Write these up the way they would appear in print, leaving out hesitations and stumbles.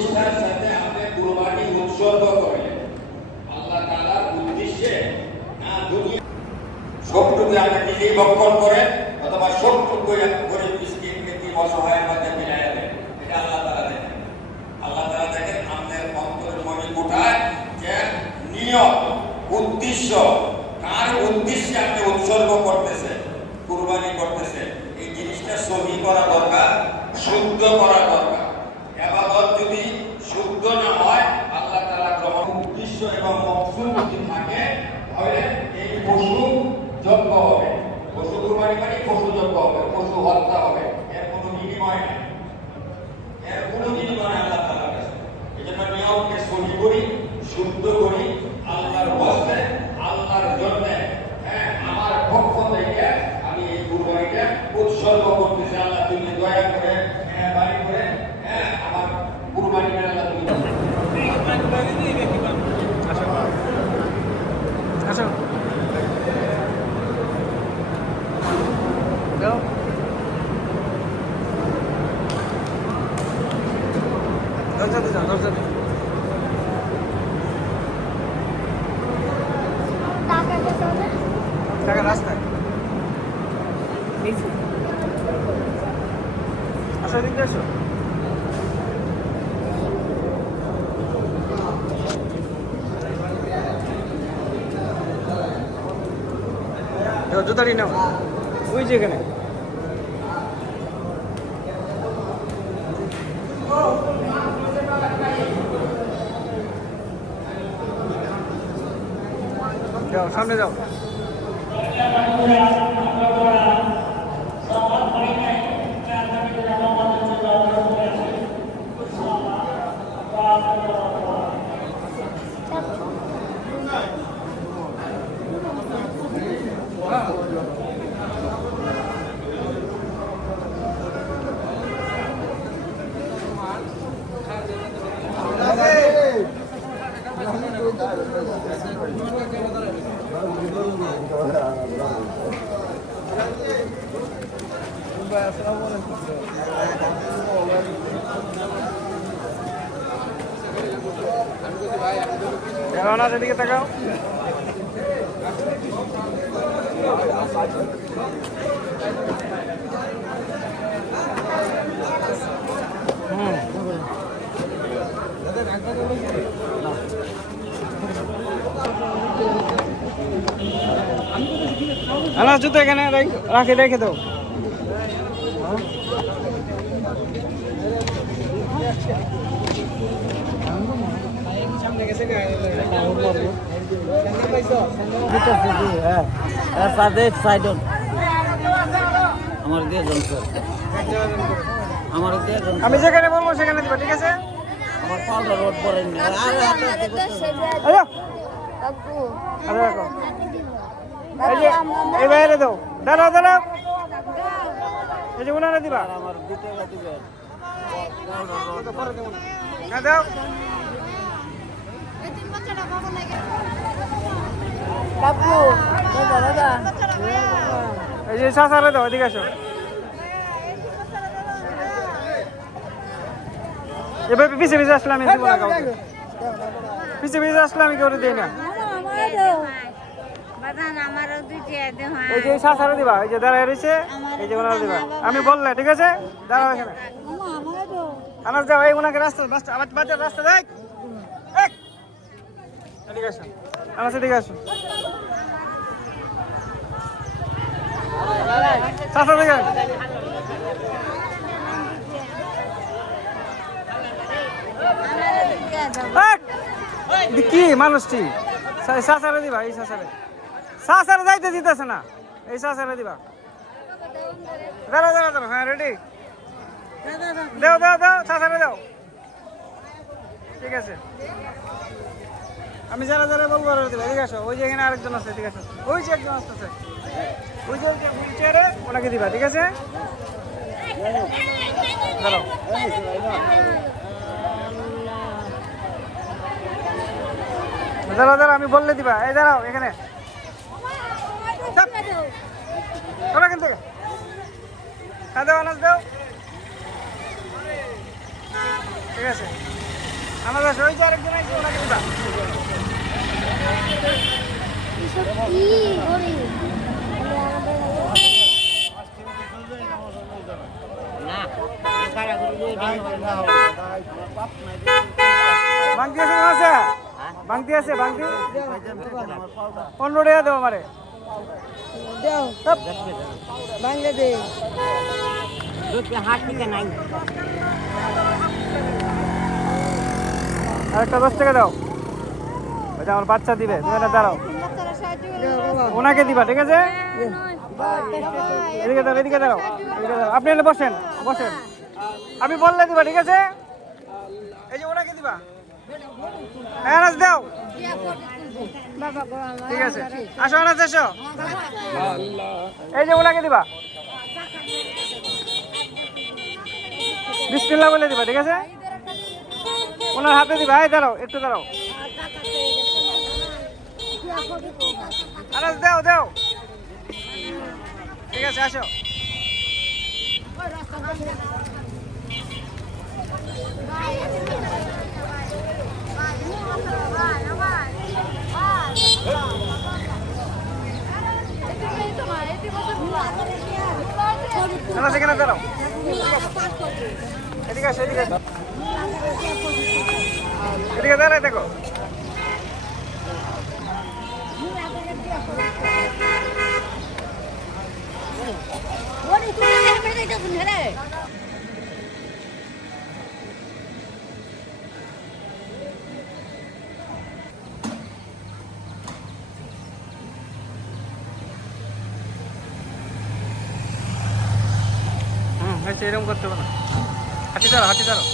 নিষ্ঠার সাথে আপনি কুরবানি উৎসর্গ করেন আল্লাহ তাআলার উদ্দেশ্যে, না দুনিয়া সবটুকু আপনি নিজেই ভক্ষণ করেন অথবা সবটুকু গরিব মিসকিন এতিম অসহায়ের মধ্যে মিলাই দেন, এটা আল্লাহ তাআলা দেখেন। আল্লাহ তাআলা দেখেন আমাদের অন্তরের মনে কোটায় যে নিয়ত উদ্দেশ্য, কার উদ্দেশ্যে আপনি উৎসর্গ করতেছেন, কুরবানি করতেছেন, এই জিনিসটা সহি করা দরকার, শুদ্ধ করা দরকার। ইবাদত যদি শুদ্ধ না হয় আল্লাহ তাআলা গ্রহণ উদ্দেশ্য এবং মকসুদ যদি থাকে তাহলে এই পশু যজ্ঞ হবে, পশু কুরবানি মানে পশু যজ্ঞ হবে, পশু হত্যা হবে, এর কোনো বিনিময় নাই, এর কোনো বিনিময় আল্লাহ তাআলার কাছে। এজন্য নিয়মকে সহি করি, শুদ্ধ করি, আল্লাহর ওয়াস্তে, আল্লাহর জন্য। হ্যাঁ, আমার পক্ষ থেকে আমি এই কুরবানিটা উৎসর্গ করতেছি। আল্লাহ তুমি দয়া করে মেহেরবানি করে আমার কুরবানিটা আল্লাহ তুমি আসো যাও দরজাতে যাও, দরজাতে টাকা রাস্তায় আসো, এদিকে আসো। জুতারি নাও, ওই যে এখানে যাও, সামনে যাও। এদিকে তাকাও। আনা জুতো এখানে রাখে, রেখে দাও। আমি যেখানে বলবো সেখানে দিবা, ঠিক আছে? আমার পাউডার রোড পড়েন না। এই বাইরে দাও, দাঁড়াও দাঁড়াও, এই যে উনারে দিবা। আমার 2 টাকা দিবেন। হ্যাঁ দাও। এই যে সাসারে দাও, এদিকে আসো। এবার পিছে পিছে আসলে আমি দিব না কাউকে, পিছে পিছে আসলে আমি কেউ দিই না। এই যে সাসারে দিবা, এই যে দাঁড়ায় রয়েছে, এই যে ওনারা দিবা, আমি বললে, ঠিক আছে? দাঁড়াও এখানে, আনাস যাও, এই ওনাকে রাস্তা বাচ্চার রাস্তা দেখ, এদিকে আসো, আনাস এদিকে আসো, সাসা দিকে কি মানুষটি সাসারে দিবা, এই সাসারে যাইতে দিতেছে না, এই সাসারে দিবা। দাঁড়াও দাঁড়াও দাঁড়াও, হ্যাঁ রেডি, দাও দাও দাও, সাসারে দাও, ঠিক আছে? আমি যারা যারা বলবো দিবা, ঠিক আছে? ওই যে এখানে আরেকজন আছে, ঠিক আছে? ওই যে একজন আসতেছে, ওই যে হুইল চেয়ারে, ওনাকে দিবা, ঠিক আছে? দাঁড়াও, দাঁড়াও দাঁড়াও, আমি বললে দিবা। এই দাঁড়াও এখানে, কিন্তু হ্যাঁ দাও, আনাজ দাও, ঠিক আছে? আমাদের ওই যে আরেকজন আছে ওনাকে দিবা বাংতি আছে না আছে বাংতি আছে বাংতি 15 টাকা দেবো আমারে আরেকটা 10 টাকা দাও ওটা আমার বাচ্চা দিবে তুমি না দাঁড়াও ওনাকে দিবা ঠিক আছে এদিকে দাও এদিকে দাও আপনি এনে বসেন বসেন আমি বললে দিবা ঠিক আছে এই যে ওনাকে দিবা হ্যাঁ আনাজ দাও ঠিক আছে আসো আনাজ আসো এই যে ওনাকে দিবা বিসমিল্লাহ বলে দিবা ঠিক আছে ওনার হাতে দিবা এই দাঁড়াও একটু দাঁড়াও আনাজ দাও দাও ঠিক আছে আসো আনাজ এখানে দাঁড়াও এদিকে আসো এদিকে এদিকে দাঁড়ায় দেখো হয়েছে এরকম করতে হবে না হাঁটি দাঁড়ো হাঁটি দাঁড়ো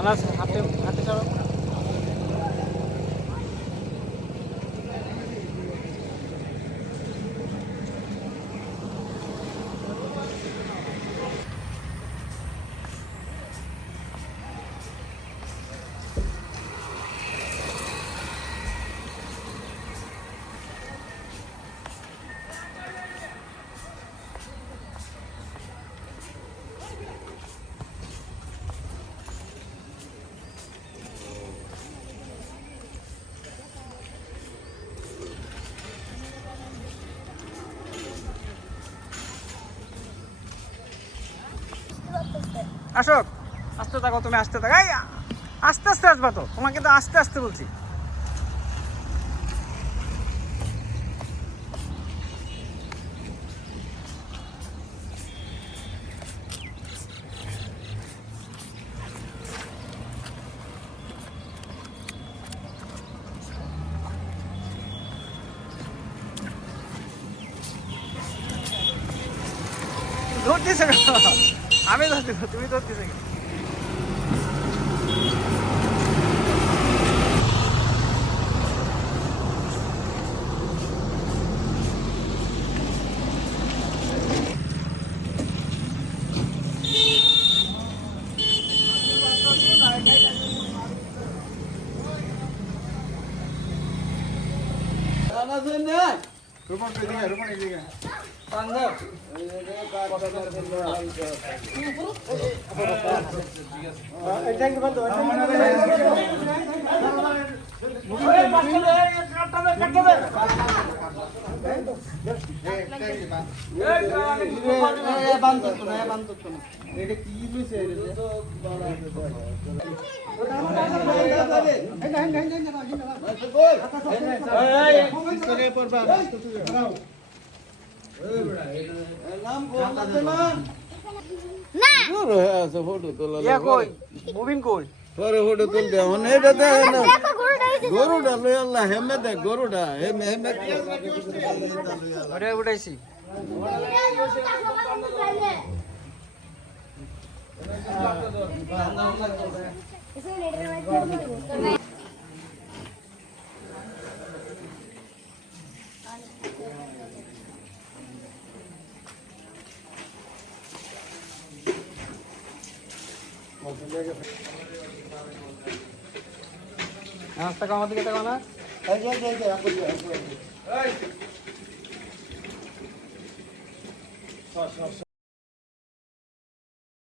আনাজ হাঁটে হাঁটে ছাড়ো আসো আস্তে থাকো তুমি আস্তে থাকো এই আস্তে আস্তে আসবা তো তোমাকে তো আস্তে আস্তে বলছি ধরতেছে আমি ধরতে তুমি ধরতেছে মুবিন কই পরে ফটো তুলতে এখন এটা দেখ না গরুটা লই আল্লাহ হেমে দেখ গরুটা হেমে হেমে ওরে উঠাইছি নাস্তা কমাতে গেতে কোনা এই